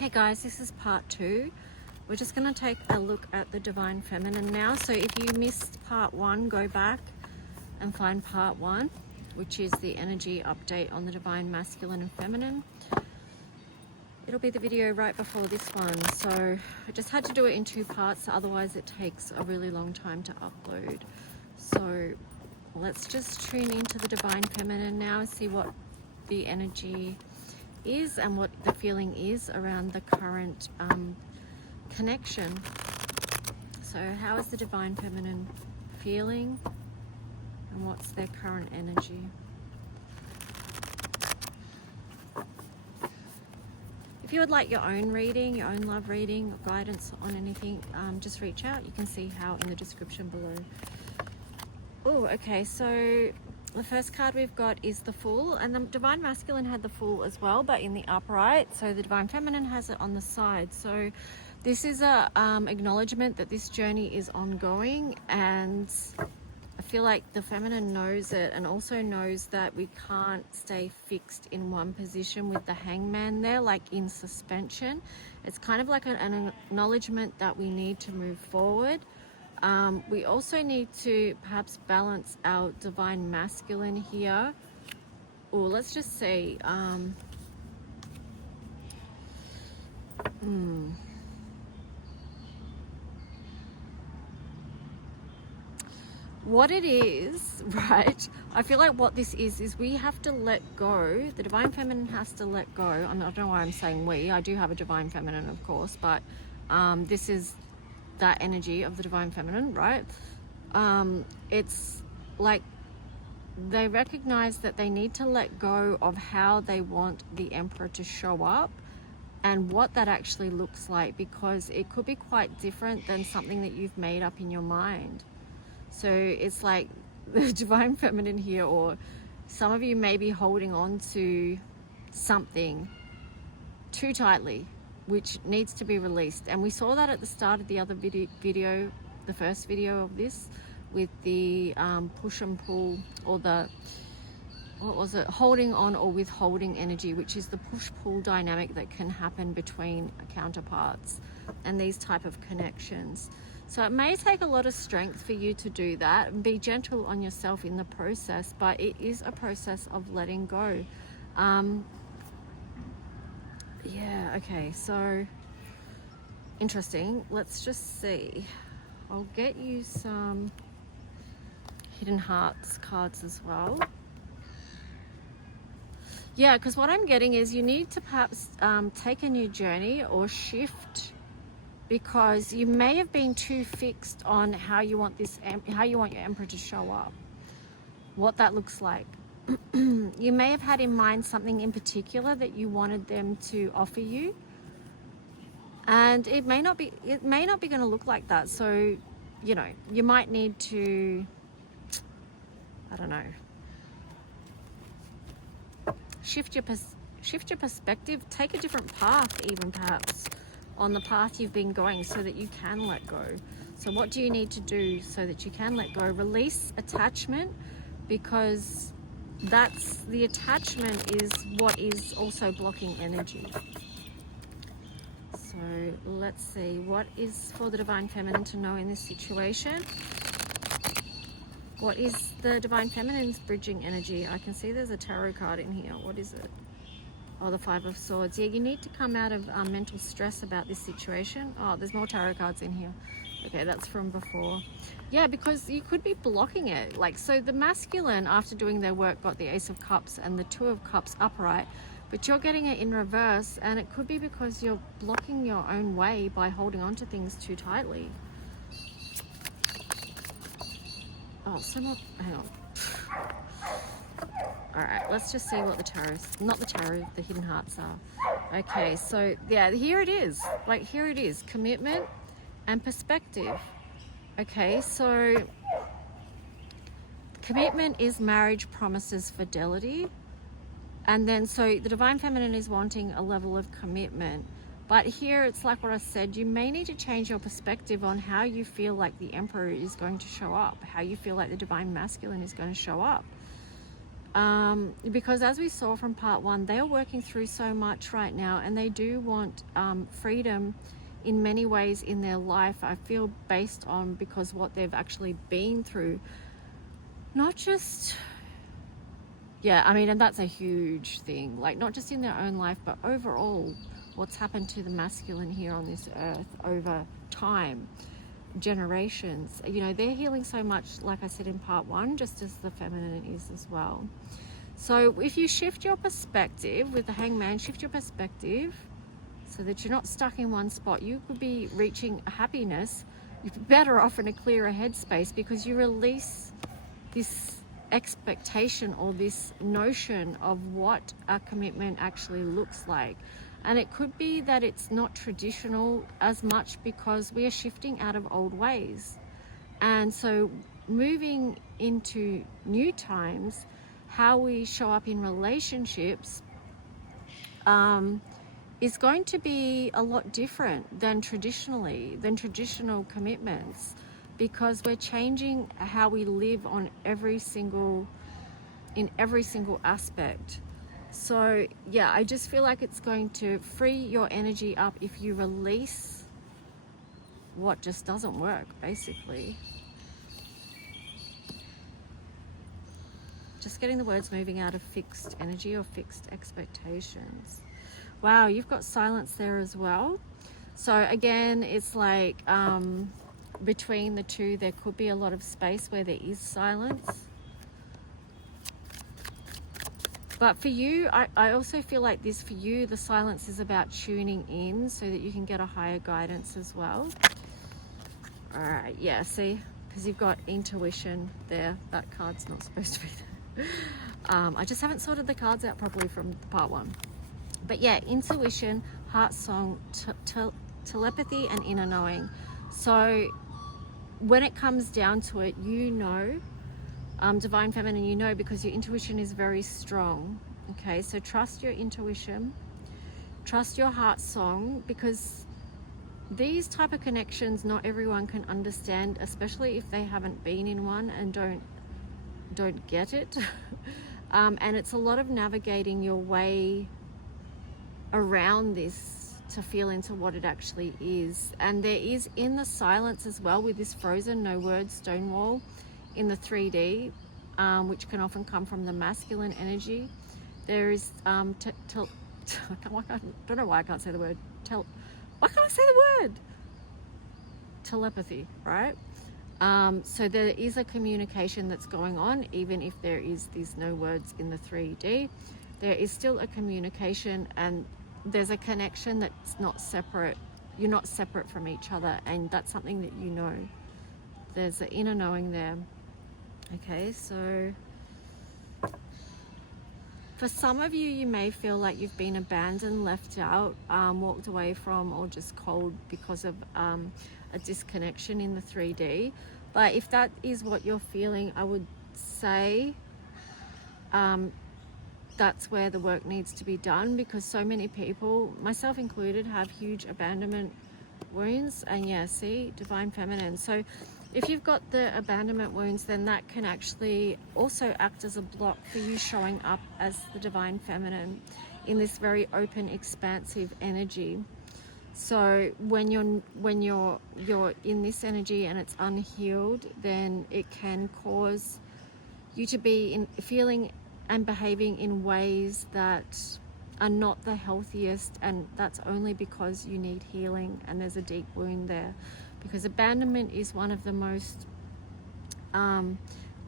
Hey guys, this is part 2. We're just going to take a look at the Divine Feminine now. So if you missed part 1, go back and find part 1, which is the energy update on the Divine Masculine and Feminine. It'll be the video right before this one. So I just had to do it in 2 parts, otherwise it takes a really long time to upload. So let's just tune into the Divine Feminine now and see what the energy is and what the feeling is around the current connection. So how is the Divine Feminine feeling and what's their current energy? If you would like your own reading, your own love reading, or guidance on anything, just reach out. You can see how in the description below. Oh, okay, so the first card we've got is the Fool, and the Divine Masculine had the Fool as well, but in the upright. So the Divine Feminine has it on the side. So this is a acknowledgement that this journey is ongoing, and I feel like the Feminine knows it and also knows that we can't stay fixed in one position with the Hangman there, like in suspension. It's kind of like an acknowledgement that we need to move forward. We also need to perhaps balance our Divine Masculine here. Or let's just say, what it is, right? I feel like what this is we have to let go. The Divine Feminine has to let go. I don't know why I'm saying we. I do have a Divine Feminine, of course, but this is that energy of the Divine Feminine, right? It's like they recognize that they need to let go of how they want the Emperor to show up and what that actually looks like, because it could be quite different than something that you've made up in your mind. So it's like the Divine Feminine here, or some of you may be holding on to something too tightly, which needs to be released. And we saw that at the start of the other video, the first video of this, with the push and pull, or the, what was it, holding on or withholding energy, which is the push-pull dynamic that can happen between counterparts and these type of connections. So it may take a lot of strength for you to do that, and be gentle on yourself in the process, but it is a process of letting go. Yeah, okay, so interesting. Let's just see. I'll get you some Hidden Hearts cards as well. Yeah, because what I'm getting is you need to perhaps take a new journey or shift, because you may have been too fixed on how you want your Emperor to show up, what that looks like. You may have had in mind something in particular that you wanted them to offer you, and it may not be going to look like that. So, you know, you might need to, I don't know, shift your perspective, take a different path, even perhaps on the path you've been going, so that you can let go. So what do you need to do so that you can let go? Release attachment, because that's the attachment is what is also blocking energy. So let's see what is for the Divine Feminine to know in this situation. What is the Divine Feminine's bridging energy? I can see there's a tarot card in here. What is it? Oh, the Five of Swords. Yeah, you need to come out of mental stress about this situation. Oh, there's more tarot cards in here. Okay, that's from before. Yeah, because you could be blocking it. Like, so the masculine, after doing their work, got the Ace of Cups and the Two of Cups upright, but you're getting it in reverse, and it could be because you're blocking your own way by holding on to things too tightly. Oh, so more, hang on. All right, let's just see what the tarot, not the tarot, the Hidden Hearts are. Okay, so yeah, here it is. Like, here it is, commitment and perspective. Okay, so commitment is marriage, promises, fidelity. And then, so the Divine Feminine is wanting a level of commitment. But here it's like what I said, you may need to change your perspective on how you feel like the Emperor is going to show up, how you feel like the Divine Masculine is going to show up. Because as we saw from part 1, they are working through so much right now, and they do want freedom in many ways in their life. I feel based on because what they've actually been through, not just, yeah, I mean, and that's a huge thing, like not just in their own life, but overall what's happened to the masculine here on this earth over time, generations. You know, they're healing so much, like I said in part 1, just as the feminine is as well. So if you shift your perspective with the Hangman, shift your perspective so that you're not stuck in one spot. You could be reaching happiness. You're better off in a clearer headspace because you release this expectation or this notion of what a commitment actually looks like. And it could be that it's not traditional as much because we are shifting out of old ways. And so moving into new times, how we show up in relationships is going to be a lot different than traditional commitments, because we're changing how we live on in every single aspect. So yeah, I just feel like it's going to free your energy up if you release what just doesn't work, basically. Just getting the words moving out of fixed energy or fixed expectations. Wow, you've got silence there as well. So again, it's like between the two, there could be a lot of space where there is silence. But for you, I also feel like this for you, the silence is about tuning in so that you can get a higher guidance as well. All right, yeah, see, because you've got intuition there. That card's not supposed to be there. I just haven't sorted the cards out properly from part 1. But yeah, intuition, heart song, telepathy, and inner knowing. So when it comes down to it, you know, divine feminine, you know, because your intuition is very strong. Okay, so trust your intuition, trust your heart song, because these type of connections not everyone can understand, especially if they haven't been in one and don't get it. And it's a lot of navigating your way around this to feel into what it actually is. And there is in the silence as well, with this frozen no words stone wall in the 3D, which can often come from the masculine energy. There is I don't know why I can't say the word why can't I say the word telepathy, right? So there is a communication that's going on, even if there is these no words in the 3D. There is still a communication, and there's a connection that's not separate. You're not separate from each other, and that's something that you know. There's an inner knowing there. Okay, so for some of you, you may feel like you've been abandoned, left out, walked away from, or just cold because of a disconnection in the 3D. But if that is what you're feeling, I would say that's where the work needs to be done, because so many people, myself included, have huge abandonment wounds. And yeah, see, divine feminine. So if you've got the abandonment wounds, then that can actually also act as a block for you showing up as the divine feminine in this very open, expansive energy. So when you're in this energy and it's unhealed, then it can cause you to be feeling and behaving in ways that are not the healthiest, and that's only because you need healing and there's a deep wound there. Because abandonment is one of the most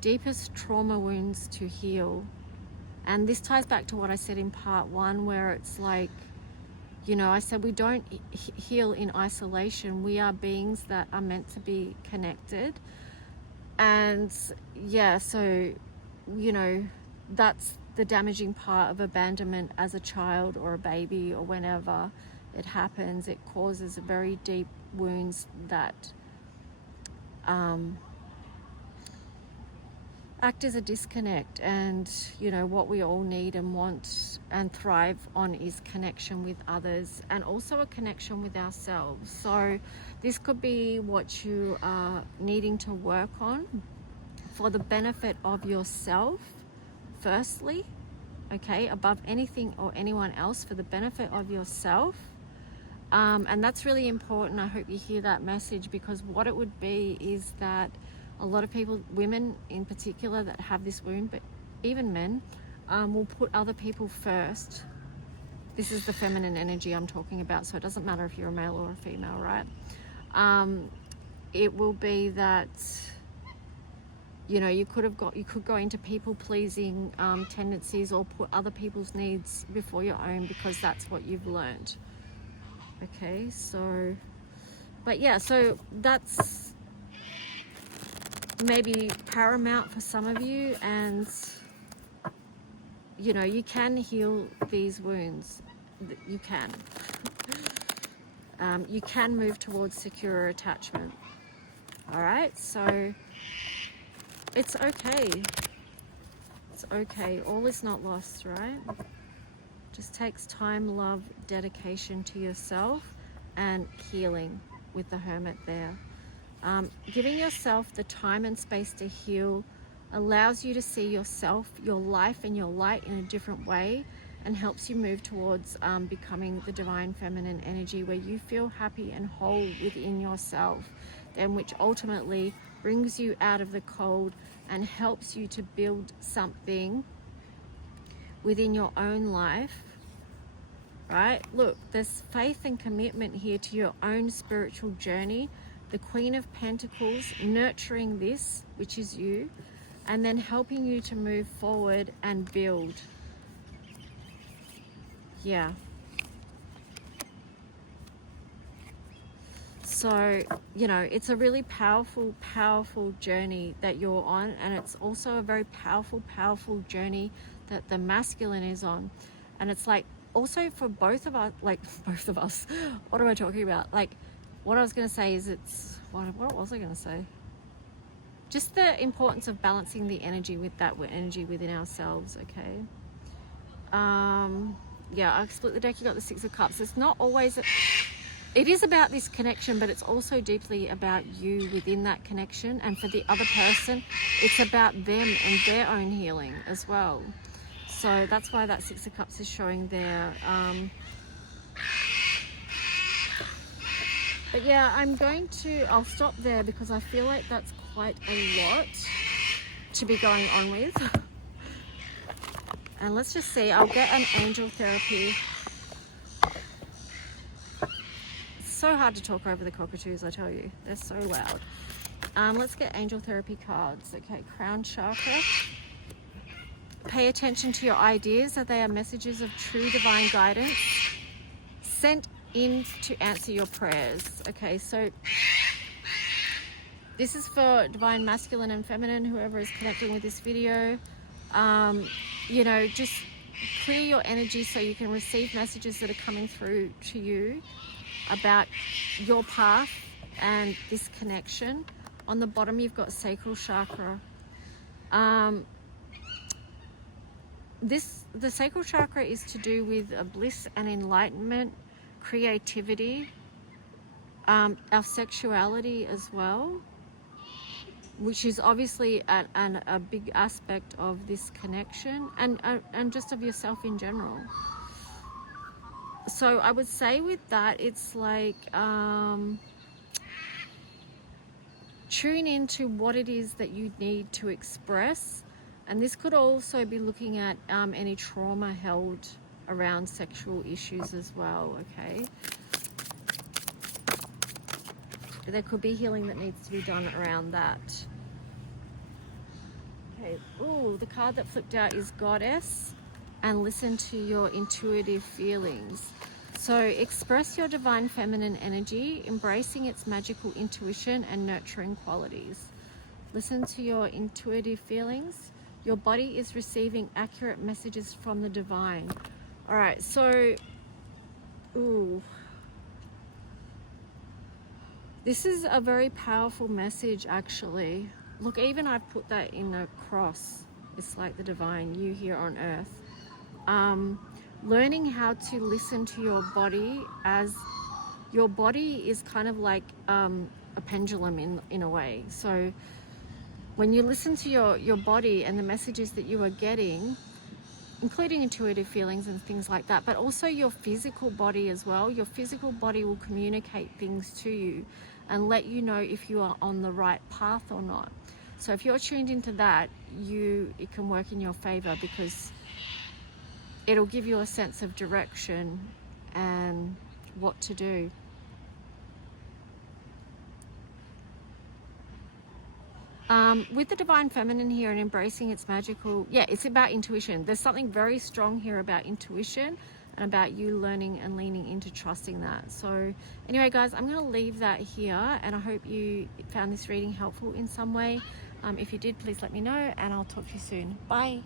deepest trauma wounds to heal. And this ties back to what I said in part 1, where it's like, you know, I said we don't heal in isolation. We are beings that are meant to be connected. And yeah, so, you know, that's the damaging part of abandonment as a child or a baby, or whenever it happens, it causes very deep wounds that act as a disconnect. And you know, what we all need and want and thrive on is connection with others, and also a connection with ourselves. So this could be what you are needing to work on for the benefit of yourself, firstly, okay, above anything or anyone else, for the benefit of yourself. And that's really important. I hope you hear that message, because what it would be is that a lot of people, women in particular, that have this wound, but even men, will put other people first. This is the feminine energy I'm talking about, so it doesn't matter if you're a male or a female, right? It will be that, you know, you could go into people pleasing tendencies, or put other people's needs before your own, because that's what you've learned. Okay, so, but yeah, so that's maybe paramount for some of you, and you know, you can heal these wounds. You can. You can move towards secure attachment. All right, so it's okay. It's okay. All is not lost, right? Just takes time, love, dedication to yourself, and healing with the Hermit there. Giving yourself the time and space to heal allows you to see yourself, your life, and your light in a different way, and helps you move towards becoming the divine feminine energy, where you feel happy and whole within yourself, and which ultimately brings you out of the cold and helps you to build something within your own life, right? Look, there's faith and commitment here to your own spiritual journey. The Queen of Pentacles nurturing this, which is you, and then helping you to move forward and build. Yeah. So, you know, it's a really powerful, powerful journey that you're on, and it's also a very powerful, powerful journey that the masculine is on. And it's like, also for both of us, like both of us, what am I talking about? Like, what I was going to say is what was I going to say? Just the importance of balancing the energy with that energy within ourselves, okay? Yeah, I split the deck, you got the Six of Cups. It's not always, it is about this connection, but it's also deeply about you within that connection. And for the other person, it's about them and their own healing as well. So that's why that Six of Cups is showing there. But yeah, I'll stop there, because I feel like that's quite a lot to be going on with. And let's just see, I'll get an angel therapy. It's so hard to talk over the cockatoos, I tell you. They're so loud. Let's get angel therapy cards. Okay, crown chakra. Pay attention to your ideas, that they are messages of true divine guidance sent in to answer your prayers. Okay, so this is for divine masculine and feminine, whoever is connecting with this video. You know, just clear your energy so you can receive messages that are coming through to you about your path and this connection. On the bottom, you've got sacral chakra. The sacral chakra is to do with bliss and enlightenment, creativity, our sexuality as well, which is obviously a big aspect of this connection, and just of yourself in general. So I would say with that, it's like tune into what it is that you need to express. And this could also be looking at any trauma held around sexual issues as well, okay? There could be healing that needs to be done around that. Okay, ooh, the card that flipped out is Goddess, and listen to your intuitive feelings. So express your divine feminine energy, embracing its magical intuition and nurturing qualities. Listen to your intuitive feelings. Your body is receiving accurate messages from the divine. All right, so, ooh. This is a very powerful message, actually. Look, even I've put that in a cross. It's like the divine, you here on earth. Learning how to listen to your body, as your body is kind of like a pendulum in a way. So when you listen to your body and the messages that you are getting, including intuitive feelings and things like that, but also your physical body as well. Your physical body will communicate things to you and let you know if you are on the right path or not. So if you're tuned into that, it can work in your favor, because it'll give you a sense of direction and what to do. With the Divine Feminine here and embracing its magical, it's about intuition. There's something very strong here about intuition and about you learning and leaning into trusting that. So anyway, guys, I'm going to leave that here, and I hope you found this reading helpful in some way. If you did, please let me know, and I'll talk to you soon. Bye.